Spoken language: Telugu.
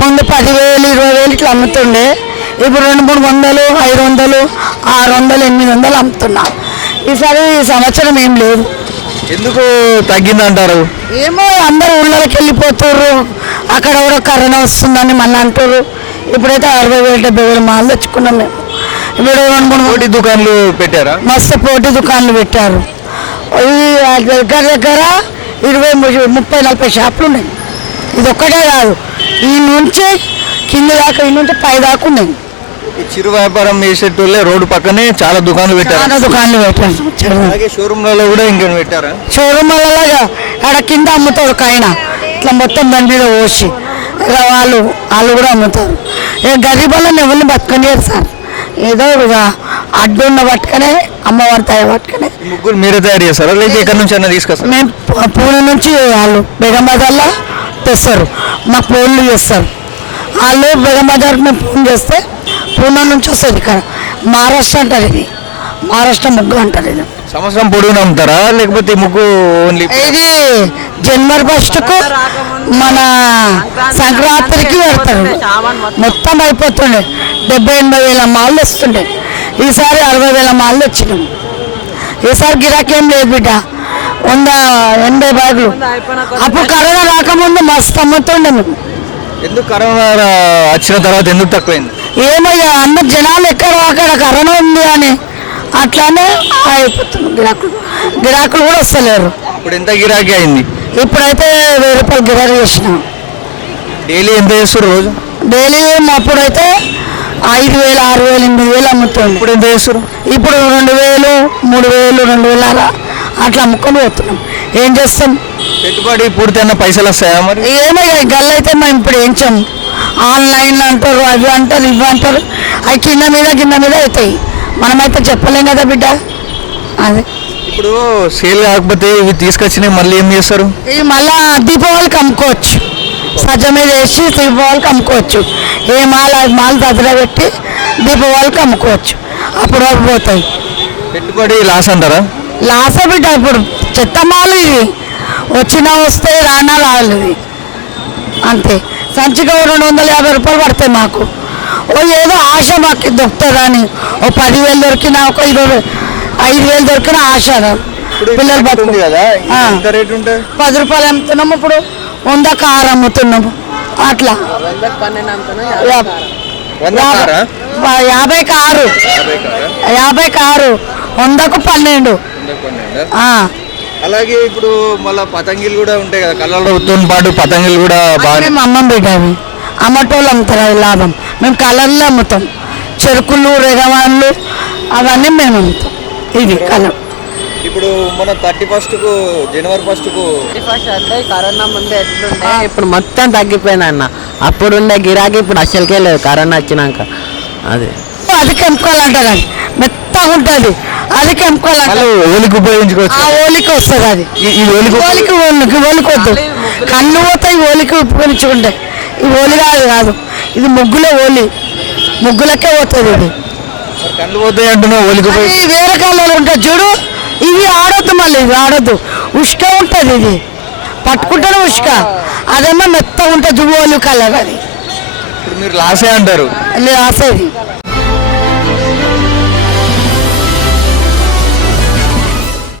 ముందు 10,000 20,000 ఇట్లా అమ్ముతుండే. ఇప్పుడు 200, 300, 500, 600, 800 అమ్ముతున్నా. ఈసారి ఈ సంవత్సరం ఏం లేదు. ఎందుకు తగ్గిందంటారు? ఏమో అందరూ ఊళ్ళకి వెళ్ళిపోతుర్రు, అక్కడ కూడా కరోనా వస్తుందని మళ్ళీ అంటారు. ఇప్పుడైతే 60,000 70,000 మాలు తెచ్చుకున్నాం మేము. ఇప్పుడు 2-3 పోటీ దుకాణాలు పెట్టారా? మస్తు పోటీ దుకాణాలు పెట్టారు. దగ్గర 20-30-40 షాపులు ఉన్నాయి. ఇది ఒక్కటే కాదు, ఈ నుంచి కింద దాకా, ఈ నుంచి పై దాకా ఉన్నాయి. ఈ చిరు వ్యాపారం చేసేటోళ్ళే రోడ్డు పక్కనే చాలా దుకాణాలు పెట్టారు. చాలా దుకాణాలు పెట్టారు. అలాగే షోరూమ్లలో కూడా ఇంకా పెట్టారా? షోరూమ్ వల్ల ఆడ కింద అమ్ముతారు ఒక ఆయన, ఇట్లా మొత్తం బండి మీద పోసి ఇక వాళ్ళు కూడా అమ్ముతారు. ఇక గరీబులను ఎవరిని బతకనియరు సార్. ఏదో ఇక అడ్డున్న పట్టుకనే అమ్మవారి తయ పట్టుకనే. ముగ్గురు మీరే తయారు చేస్తారా లేదా ఎక్కడి నుంచి అన్న తీసుకొస్తారు? మేము పూణె నుంచి వాళ్ళు బేగం బజార్లో తెస్తారు, మాకు ఫోన్లు చేస్తారు. వాళ్ళు బేగం బజార్ మేము ఫోన్ చేస్తే పూణె నుంచి వస్తుంది. ఇక్కడ మహారాష్ట్ర అంటారు, ఇది మహారాష్ట్ర ముగ్గు అంటారు. ఇది సంవత్సరం పొడుగున అమ్ముతారా లేకపోతే ఈ ముగ్గు ఓన్లీ? ఇది జనవరి 1కు మన సంక్రాంతికి పెడతారు. మొత్తం అయిపోతుండే 70-80 వేల మాలు వస్తుండే. ఈసారి 60,000 మాలు వచ్చినాం. ఈసారి గిరాకీ ఏం లేదు బిడ్డ, 180 బ్యాగులు. అప్పుడు కరోనా రాకముందు మస్తు అమ్ముతుండే మేము. ఎందుకు కరోనా వచ్చిన తర్వాత ఎందుకు తక్కువైంది? ఏమయ్యా అందరు జనాలు ఎక్కడ అక్కడ కరోనా ఉంది అని అట్లానే అయిపోతుంది. గిరాకులు కూడా వస్తలేరు. ఇప్పుడు ఎంత గిరాకీ అయింది? ఇప్పుడైతే 1000 రూపాయలు గిరాకీ చేసినాం. డైలీ ఎంత చేస్తారు రోజు? డైలీ అప్పుడైతే 5,000, 6,000, 8,000 అమ్ముతుంది. ఇప్పుడు ఎంత చేస్తారు? ఇప్పుడు 2,000, 3,000, 2,000 అలా అట్లా అమ్ముకొని పోతున్నాం. ఏం చేస్తాం? పెట్టుబడి పూర్తి అన్న పైసలు వస్తాయా మరి? ఏమయ్యా గల్లు అయితే మేము ఇప్పుడు ఏంచాం. ఆన్లైన్ అంటారు, అవి అంటారు, ఇవి అంటారు. అవి కింద మీద అవుతాయి. మనమైతే చెప్పలేం కదా బిడ్డ. అదే ఇప్పుడు సేల్ కాకపోతే ఇవి తీసుకొచ్చినాయి మళ్ళీ ఏం చేస్తారు? ఇవి మళ్ళా దీపావళికి అమ్ముకోవచ్చు. సజ్జ మీద వేసి దీపావళికి అమ్ముకోవచ్చు. ఏ మాల్ దగ్గర పెట్టి దీపావళికి అమ్ముకోవచ్చు. అప్పుడు పోతాయి. పెట్టుబడి లాస్ అంటారా? లాస బిడ్డ. ఇప్పుడు చెత్త మాలు ఇవి వచ్చినా వస్తాయి, రానా రాలేదు అంతే. సంచిగా 250 రూపాయలు పడతాయి మాకు. ఏదో ఆశ మాకు దొరుకుతుందని, 10,000 దొరికినా, ఒక 5,000 దొరికినా ఆశ. పిల్లలు బతుకుంది కదా, 10 రూపాయలు అమ్ముతున్నాము. ఇప్పుడు 100 కారు అమ్ముతున్నాము. అట్లా 50 కారు, 100కు 12. అలాగే ఇప్పుడు మళ్ళీ పతంగిలు కూడా ఉంటాయి కదా, కలర్లతో పాటు పతంగిలు కూడా బాగా. మేము అమ్మం పెట్టాము, అమ్మటోళ్ళు అమ్ముతారు, అది లాభం. మేము కలర్లో అమ్ముతాం. చెరుకులు, రెగవాళ్ళు అవన్నీ మేము అమ్ముతాం. ఇది కలర్. ఇప్పుడు మన 31కు జనవరి 1కు అంటే కరోనా ముందు ఎట్లుండే, ఇప్పుడు మొత్తం తగ్గిపోయింది అన్న. అప్పుడు ఉండే గిరాకీ ఇప్పుడు అసలుకే లేదు కరోనా వచ్చినాక. అది కెంపుకోవాలంటారు, అది మెత్తగా ఉంటుంది. అది కెంపుకోవాలంటే ఓలికి ఉపయోగించుకోవచ్చు. ఆ ఓలికి వస్తుంది. అది ఓలికి వద్దు, కళ్ళు పోతాయి. ఓలికి ఉపయోగించుకుంటాయి. ఈ ఓలి కాదు, ఇది ముగ్గులే. ఓలి ముగ్గులకే పోతుంది. ఇది కళ్ళు పోతాయి అంటున్నావు. ఓలికి వేరే కళ్ళలో ఉంటుంది చూడు. ఇవి ఆడొద్దు, మళ్ళీ ఇది ఆడొద్దు. ఉష్క ఉంటుంది, ఇది పట్టుకుంటేనే ఉష్క. అదేమో మెత్త ఉంటుంది ఓలి కలర్. అది ఇప్పుడు మీరు లాసే అంటారు. లాసేది.